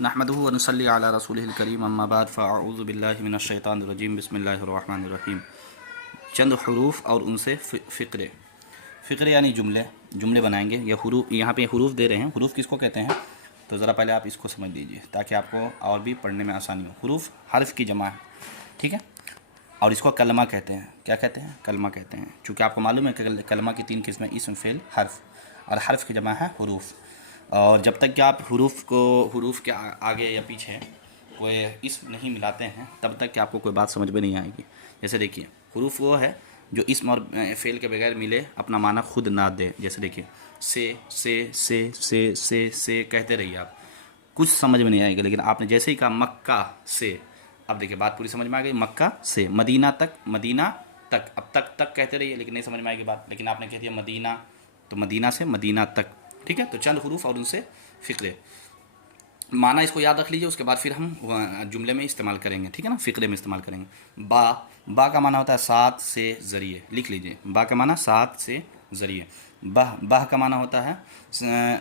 نحمدہ ونصلی علی رسولہ الکریم اما بعد فاعوذ باللہ من الشیطان الرجیم بسم اللہ الرحمن الرحیم۔ چند حروف اور ان سے فقرے یعنی جملے بنائیں گے۔ یہ حروف یہاں پہ حروف دے رہے ہیں، حروف کس کو کہتے ہیں تو ذرا پہلے آپ اس کو سمجھ لیجئے تاکہ آپ کو اور بھی پڑھنے میں آسانی ہو۔ حروف حرف کی جمع ہے، ٹھیک ہے، اور اس کو کلمہ کہتے ہیں۔ کیا کہتے ہیں؟ کلمہ کہتے ہیں، چونکہ آپ کو معلوم ہے کہ کلمہ کی 3 قسمیں: اسم، فعل، حرف، اور حرف کی جمع ہے حروف۔ اور جب تک کہ آپ حروف کے آگے یا پیچھے کوئی اسم نہیں ملاتے ہیں تب تک کہ آپ کو کوئی بات سمجھ میں نہیں آئے گی۔ جیسے دیکھیے، حروف وہ ہے جو اسم اور فعل کے بغیر ملے اپنا معنی خود نہ دے۔ جیسے دیکھیے، سے کہتے رہیے، آپ کچھ سمجھ میں نہیں آئے گا، لیکن آپ نے جیسے ہی کہا مکہ سے، اب دیکھیے بات پوری سمجھ میں آ گئی۔ مکہ سے، مدینہ تک، اب تک کہتے رہیے لیکن نہیں سمجھ میں آئے گی بات، لیکن آپ نے کہہ دیا مدینہ، تو مدینہ سے مدینہ تک، ٹھیک ہے۔ تو چند حروف اور ان سے فقرے، معنی اس کو یاد رکھ لیجئے، اس کے بعد پھر ہم جملے میں استعمال کریں گے، ٹھیک ہے نا، فقرے میں استعمال کریں گے۔ با کا معنی ہوتا ہے ساتھ سے ذریعے، لکھ لیجئے، با کا معنی ساتھ سے ذریعے۔ بہ کا معنی ہوتا ہے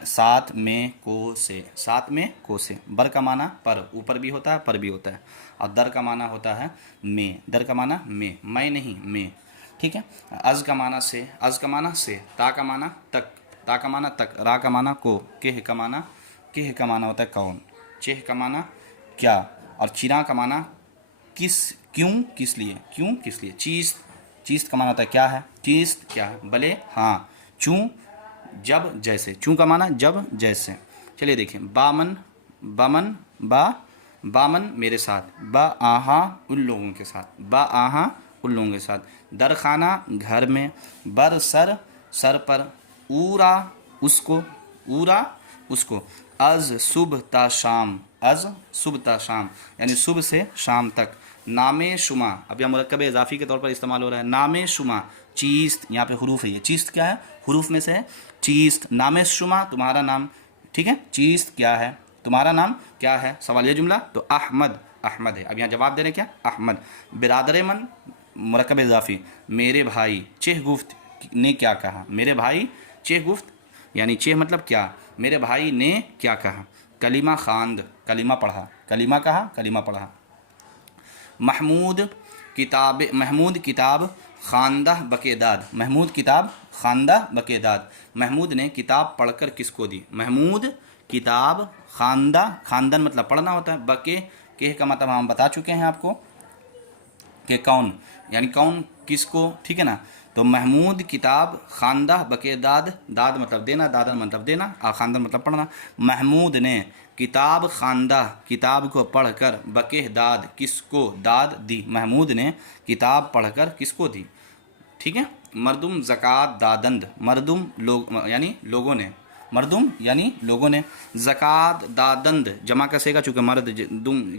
ساتھ میں کو سے۔ بر کا معنی پر، اوپر بھی ہوتا ہے پر بھی ہوتا ہے۔ اور در کا معنی ہوتا ہے میں، در کا معنی میں نہیں میں، ٹھیک ہے۔ از کا معنی سے، تا کا معنی تک، را کا معنی کو، کہ کا معنی ہوتا ہے کون، چہ کا معنی کیا، اور چیرا کا معنی کس لیے۔ چیست کا معنی ہوتا ہے کیا ہے، چیست کیا ہے، بلے ہاں، چوں جب جیسے، چوں کا معنی جب جیسے۔ چلیے دیکھیں، بامن میرے ساتھ، با آہاں ان لوگوں کے ساتھ، در خانہ گھر میں، بر سر پر، اورا اس کو، از صبح تا شام یعنی صبح سے شام تک۔ نام شما، اب یہ مرکب اضافی کے طور پر استعمال ہو رہا ہے۔ نام شما چیست، یہاں پہ حروف ہے، یہ چیست کیا ہے، حروف میں سے ہے چیست۔ نام شما تمہارا نام، ٹھیک ہے، چیست کیا ہے، تمہارا نام کیا ہے، سوال یہ جملہ تو احمد ہے۔ اب یہاں جواب دے رہے کیا، احمد۔ برادر من مرکب اضافی، میرے بھائی، چہ گفت نے کیا کہا، میرے بھائی چہ گفت یعنی چہ مطلب کیا، میرے بھائی نے کیا کہا۔ کلمہ خواند، کلمہ پڑھا، کلمہ کہا، کلمہ پڑھا۔ محمود کتاب خواندہ بکیداد، محمود کتاب خواندہ بکیداد، محمود نے کتاب پڑھ کر کس کو دی، محمود کتاب خواندن مطلب پڑھنا ہوتا ہے، بکے کہ کا مطلب ہم بتا چکے ہیں آپ کو کہ کون، یعنی کون کس کو، ٹھیک ہے نا۔ تو محمود کتاب خواندہ بکیداد، داد مطلب دینا، دادن مطلب دینا، خواندن مطلب پڑھنا۔ محمود نے کتاب خواندہ، کتاب کو پڑھ کر، بکہ داد کس کو داد دی، محمود نے کتاب پڑھ کر کس کو دی، ٹھیک ہے۔ مردم زکوٰۃ دادند، مردم یعنی لوگوں نے، زکوٰۃ دادند جمع کسے گا چونکہ مرد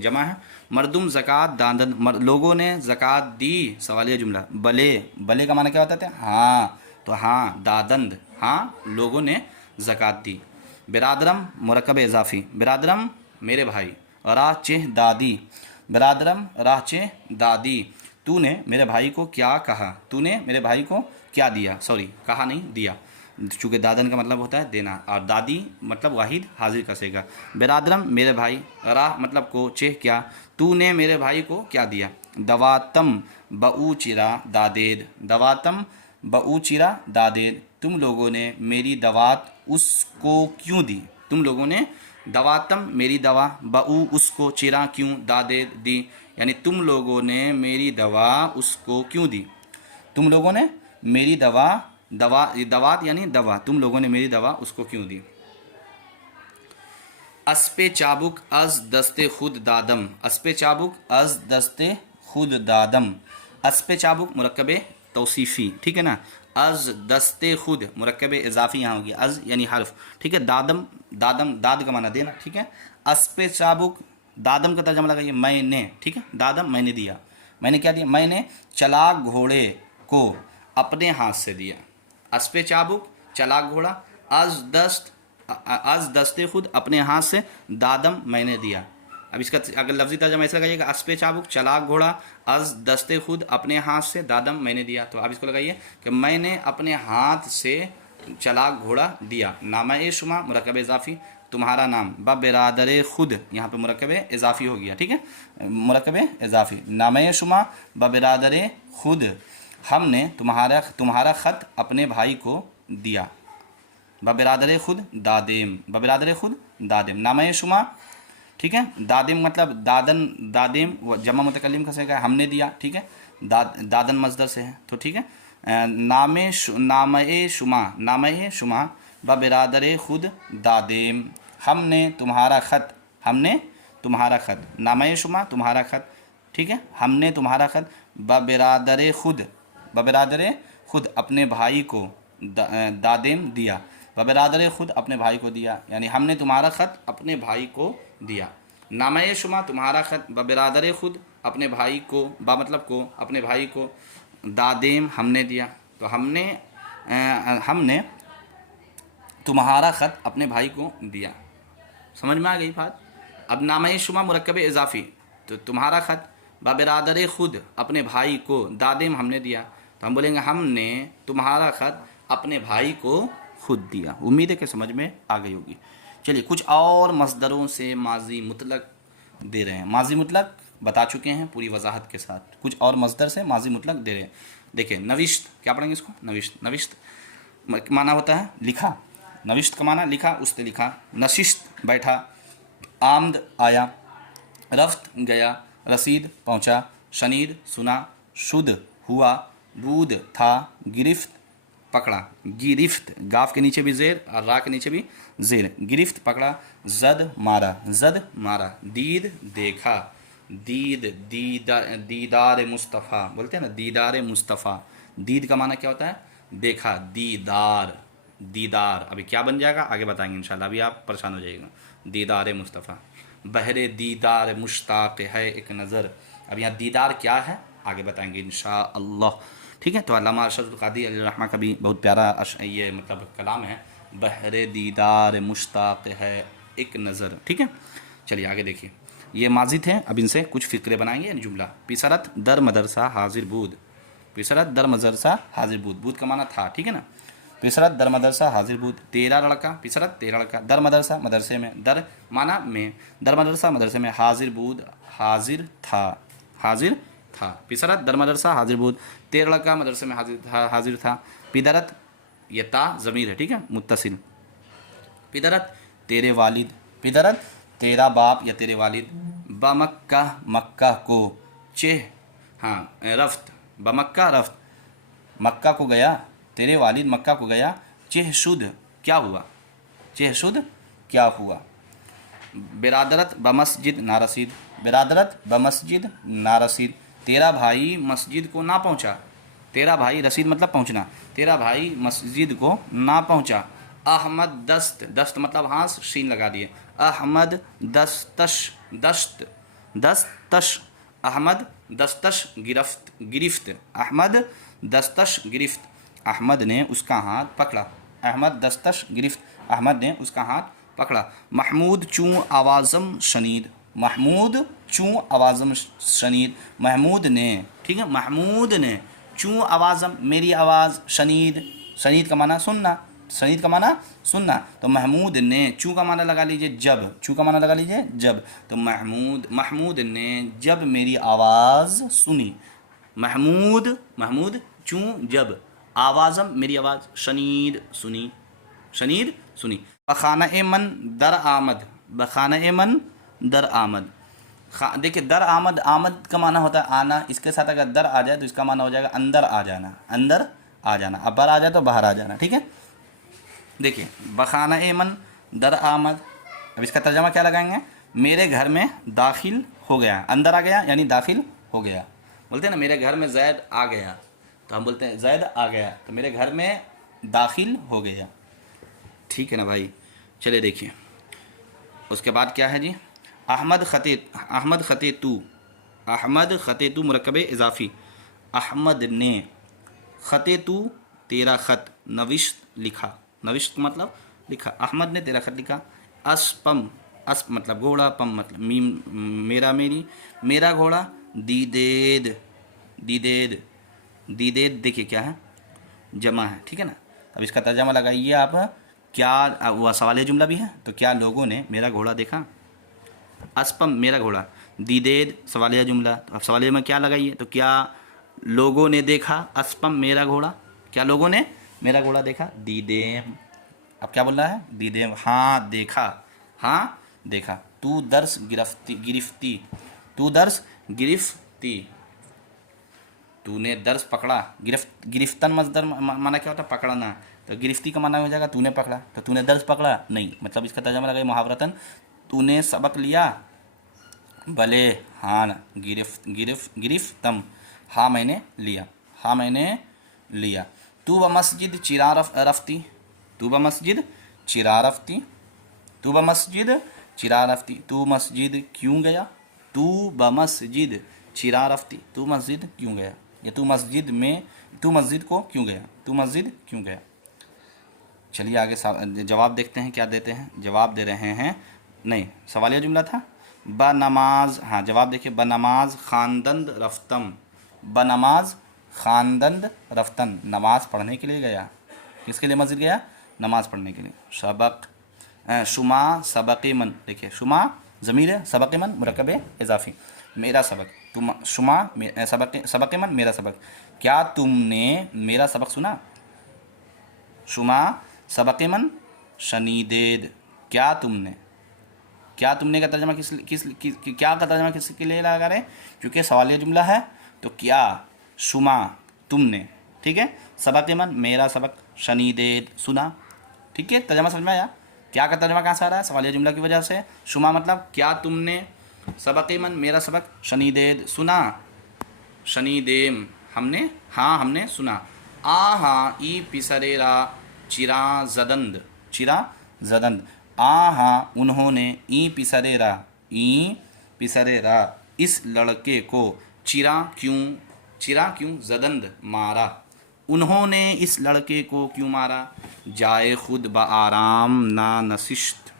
جمع ہے، مردم زکوٰۃ دادند لوگوں نے زکوٰۃ دی، سوالیہ جملہ۔ بلے کا معنی کیا ہوتا ہے، ہاں، تو ہاں دادند، ہاں لوگوں نے زکوٰۃ دی۔ برادرم مرکب اضافی، برادرم میرے بھائی، راہ چہ دادی، برادرم راہ چہ دادی، تو نے میرے بھائی کو کیا کہا، تو نے میرے بھائی کو کیا دیا، کہا نہیں دیا، چونکہ دادن کا مطلب ہوتا ہے دینا، اور دادی مطلب واحد حاضر کا صیغہ۔ برادرم میرے بھائی، راہ مطلب کو، چہ کیا، تو نے میرے بھائی کو کیا دیا۔ دواتم بؤ چرا دادید، دواتم بؤ چرا دادید، تم لوگوں نے میری دوات اس کو کیوں دی، تم لوگوں نے دواتم میری دوا، بؤ اس کو، چرا کیوں، دادید دی، یعنی تم لوگوں نے میری دوا اس کو کیوں دی، تم لوگوں نے میری دوات یعنی دوا، تم لوگوں نے میری دوا اس کو کیوں دی۔ اسپِ چابک از دست خود دادم، اسپِ چابک از دست خود دادم، اسپِ چابک مرکب توصیفی، ٹھیک ہے نا۔ از دست خود مرکب اضافی یہاں ہوگی، از یعنی حرف، ٹھیک ہے۔ دادم داد کا معنی دینا، ٹھیک ہے۔ اسپِ چابک، دادم کا ترجمہ لگائیے میں نے، ٹھیک ہے، دادم میں نے دیا، میں نے کیا دیا، میں نے چلاک گھوڑے کو اپنے ہاتھ سے دیا۔ اسپِ چابک چلاک گھوڑا، از دست خود اپنے ہاتھ سے، دادم میں نے دیا۔ اب اس کا اگر لفظی ترجمہ ایسا لگائیے گا، اسپِ چابک چلاک گھوڑا، از دست خود اپنے ہاتھ سے، دادم میں نے دیا، تو آپ اس کو لگائیے کہ میں نے اپنے ہاتھ سے چلاک گھوڑا دیا۔ نامہ شما مرکب اضافی، तुम्हारा नाम, ब बिरादर खुद, यहाँ पे मुरक्कब इजाफी हो गया, ठीक है, मुरक्कब इजाफी, नामे शुमा ब बिरादर खुद, हमने तुम्हारा ख़त अपने भाई को दिया, ब बिरादर खुद दादेम, ब बिरादर खुद दादेम, नामे शुमा, ठीक है, दादिम मतलब दादेम जमा मुतकल्लिम का सेगा, हमने दिया, ठीक है, दादन मजदर से है, तो ठीक है, नामे शुमा ब बिरादर खुद दादेम, हमने तुम्हारा ख़त, नामे शुमा तुम्हारा ख़त, ठीक है, हमने तुम्हारा ख़त ब बिरादर खुद अपने भाई को दादेम दिया, ब बिरादर खुद अपने भाई को दिया, यानी हमने तुम्हारा ख़त अपने भाई को दिया, नामे शुमा तुम्हारा ख़त ब बिरादर खुद अपने भाई को, बा मतलब को, अपने भाई को, दादेम हमने दिया, तो हमने तुम्हारा ख़त अपने भाई को दिया, समझ में आ गई बात। अब नामे शुमा मुरक्कब इजाफ़ी, तो तुम्हारा ख़त ब बिरादर खुद अपने भाई को, दादेम हमने दिया, तो हम बोलेंगे हमने तुम्हारा ख़त अपने भाई को खुद दिया। उम्मीद है कि समझ में आ गई होगी। चलिए कुछ और मसदरों से माजी मुतलक दे रहे हैं, माजी मुतलक बता चुके हैं पूरी वजाहत के साथ, कुछ और मसदर से माजी मुतलक दे रहे हैं। देखिए नविश्त, क्या पढ़ेंगे इसको, नविश्त माना होता है लिखा, नविश्त का माना लिखा, उसने लिखा, नशिस्त बैठा, आमद आया, रफ्त गया, रसीद पहुँचा, शनीद सुना, शुद्ध हुआ, बूद था, गिरफ्त पकड़ा, गिरफ्त गाफ के नीचे भी ज़ेर और रा के नीचे भी ज़ेर, गिरफ्त पकड़ा, जद मारा, दीद देखा, दीदार मुस्तफ़ा बोलते हैं ना, दीदार मुस्तफ़ा, दीद का माना क्या होता है, देखा, दीदार अभी क्या बन जाएगा आगे बताएंगे इंशाल्लाह, अभी आप परेशान हो जाइएगा। दीदार मुस्तफ़ा, बहरे दीदार मुश्ताक़ है एक नज़र, अब यहाँ दीदार क्या है आगे बताएंगे इंशाअल्लाह, ठीक है। तो अल्लामा अरशद क़ादी अलैहि का भी बहुत प्यारा ये मतलब कलाम है, बहरे दीदार मुश्ताक़ है एक नज़र, ठीक है। चलिए आगे देखिए, ये माजी थे, अब इनसे कुछ फ़िक्रे बनाएंगे यानी जुमला। पिसरत दर मदरसा हाजिर बूद, पिसरत दर मदरसा हाजिर बूद, बूद का माना था, ठीक है ना, पिसरत दर मदरसा हाजिर बूद, तेरा लड़का, पिसरत तेरा लड़का, दर मदरसा मदरसे में, दर माना में, दर मदरसा मदरसे में, हाजिर बूद हाजिर था, पिसरत दर मदरसा हाजिर बूद, तेरा लड़का मदरसे में हाजिर था, पिदरत ये ता ज़मीर है, ठीक है, मुत्तसिल, पिदरत तेरे वालिद, पिदरत तेरा बाप या तेरे वालिद, बमक्का मक्का को, चेह हाँ रफ्त, बमक्का रफ्त मक्का को गया, तेरे वालिद मक्का को गया, चेह शुद्ध क्या हुआ, चेह शुद्ध क्या हुआ, बिरादरत बमस्जिद ना रसीद, बिरादरत बमस्जिद ना रसीद, तेरा भाई मस्जिद को ना पहुँचा, तेरा भाई रसीद मतलब पहुँचना, तेरा भाई मस्जिद को ना पहुँचा, अहमद दस्त, दस्त मतलब हाँस शीन लगा दिए, अहमद दस्तश अहमद दस्तश गिरफ्त, अहमद दस्तश गिरफ्त, अहमद ने उसका हाथ पकड़ा, अहमद दस्तश गिरफ्त, अहमद ने उसका हाथ पकड़ा, महमूद चूँ आवाज़म शनीद, महमूद चूँ आवाज़म शनीद, महमूद ने, ठीक है, महमूद ने, चूँ आवाज़म मेरी आवाज़, शनीद, शनीद का माना सुनना, शनीद का माना सुनना, तो महमूद ने, चूँ का माना लगा लीजिए जब, चूँ का माना लगा लीजिए जब, तो महमूद ने जब मेरी आवाज़ सुनी, महमूद चूँ जब, आवाज़म मेरी आवाज़, शनीद सुनी, बखाना मन दर आमद, बखाना मन दर आमद, देखिए दर आमद, आमद का माना होता है आना, इसके साथ अगर दर आ जाए तो इसका माना हो जाएगा अंदर आ जाना, अंदर आ जाना, अब बाहर आ जाए तो बाहर आ जाना, ठीक है। देखिए बखाना मन दर आमद, अब इसका तर्जमा क्या लगाएंगे, मेरे घर में दाखिल हो गया, अंदर आ गया यानी दाखिल हो गया, बोलते हैं ना मेरे घर में जैद आ गया, तो हम बोलते हैं जैद आ गया, तो मेरे घर में दाखिल हो गया, ठीक है ना भाई। चलिए देखिए उसके बाद क्या है जी, अहमद ख़ते तू मुरक्कब इजाफ़ी, अहमद ने, ख़ते तू तेरा ख़त, नविश्त लिखा, नविश्त मतलब लिखा, अहमद ने तेरा ख़त लिखा, अस्पम, अस्प मतलब घोड़ा, पम मतलब मीम मेरा मेरी, मेरा घोड़ा, दीदेद, देखिए क्या है, जमा है, ठीक है ना। अब इसका तर्जमा लगाइए आप, क्या وہ सवालिया जुमला भी है, तो क्या लोगों ने मेरा घोड़ा देखा। अस्पम मेरा घोड़ा, दीदेद सवालिया जुमला, तो अब सवालिया में क्या लगाइए, तो क्या लोगों ने देखा, अस्पम मेरा घोड़ा, क्या लोगों ने मेरा घोड़ा देखा। दीदेम, अब क्या बोल रहा है, दीदेम हाँ देखा, हाँ देखा। तू दर्स गिरफ्ती गिरफ्ती, तू दर्स गिरफ्ती, तूने दर्स पकड़ा। गिरफ्तन मजदर माना क्या होता है, पकड़ना, तो गिरफ्ती का माना हो जाएगा तूने पकड़ा, तो तूने दर्स पकड़ा नहीं, मतलब इसका तर्जुमा लगा मुहावरतन तूने सबक लिया। भले हाँ गिरफ्तम, हाँ मैंने लिया, हाँ मैंने लिया। तू ब मस्जिद चिरा रफ्ती, तू ब मस्जिद चिरा रफ्ती, तू ब मस्जिद चिरा रफ्ती, तू मस्जिद क्यों गया। तू ब मस्जिद चिरा रफ्ती, तू मस्जिद क्यों गया, या तू मस्जिद में, तू मस्जिद को क्यों गया, तू मस्जिद क्यों गया। चलिए आगे जवाब देखते हैं क्या देते हैं। जवाब दे रहे हैं, नहीं सवालिया जुमला था। ब नमाज, हाँ जवाब देखिए, ब नमाज खानदंद रफ्तम, ब नमाज खानदंद रफ्तन, नमाज पढ़ने के लिए गया। किसके लिए मस्जिद गया, नमाज पढ़ने के लिए। सबक शुमा सबक मन, देखिए शुमा ज़मीर है, सबक मन मुरक्कब इजाफी, मेरा सबक, तुम शुमा सबक मन मेरा सबक, क्या तुमने मेरा सबक सुना। शुमा सबक मन शनीदेद, क्या तुमने, क्या तुमने का तर्जमा क्या का तर्जमा किसके लिए लगा रहे, क्योंकि सवालिया जुमला है तो क्या, शुमा तुमने, ठीक है, सबक मन मेरा सबक, शनीदेद सुना, ठीक है, तर्जमा समझ में आया। क्या का तर्जमा कहाँ से आ रहा है, सवालिया जुमला की वजह से। शुमा मतलब क्या तुमने, सबक मन मेरा सबक, शनीदेद सुना, शनीदेम हमने, हाँ हमने सुना। आ हाँ ई पिसरेरा चिरा जदंद, चिरा जदंद, आ हाँ उन्होंने, ई पिसरेरा, ई पिसरेरा इस लड़के को, चिरा क्यों जदंद मारा, उन्होंने इस लड़के को क्यों मारा। जाए खुद ब आराम ना नशिस्त,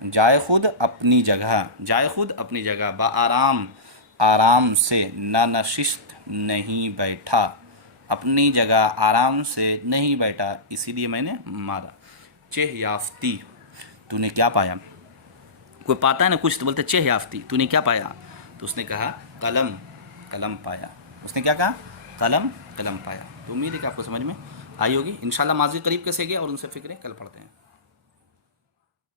जाए खुद अपनी जगह, जाए खुद अपनी जगह, ब आराम आराम से, ना नशिस्त नहीं बैठा, अपनी जगह आराम से नहीं बैठा इसीलिए मैंने मारा। चेह याफ्ती, तूने क्या पाया, कोई पाता है ना कुछ तो बोलते चेह याफ्ती, तूने क्या पाया, तो उसने कहा कलम, कलम पाया, उसने क्या कहा, कलम, कलम पाया। तो उम्मीद है कि आपको समझ में आई होगी। इंशाल्लाह माजी करीब कैसे गए और उनसे फिक्रें कल पढ़ते हैं।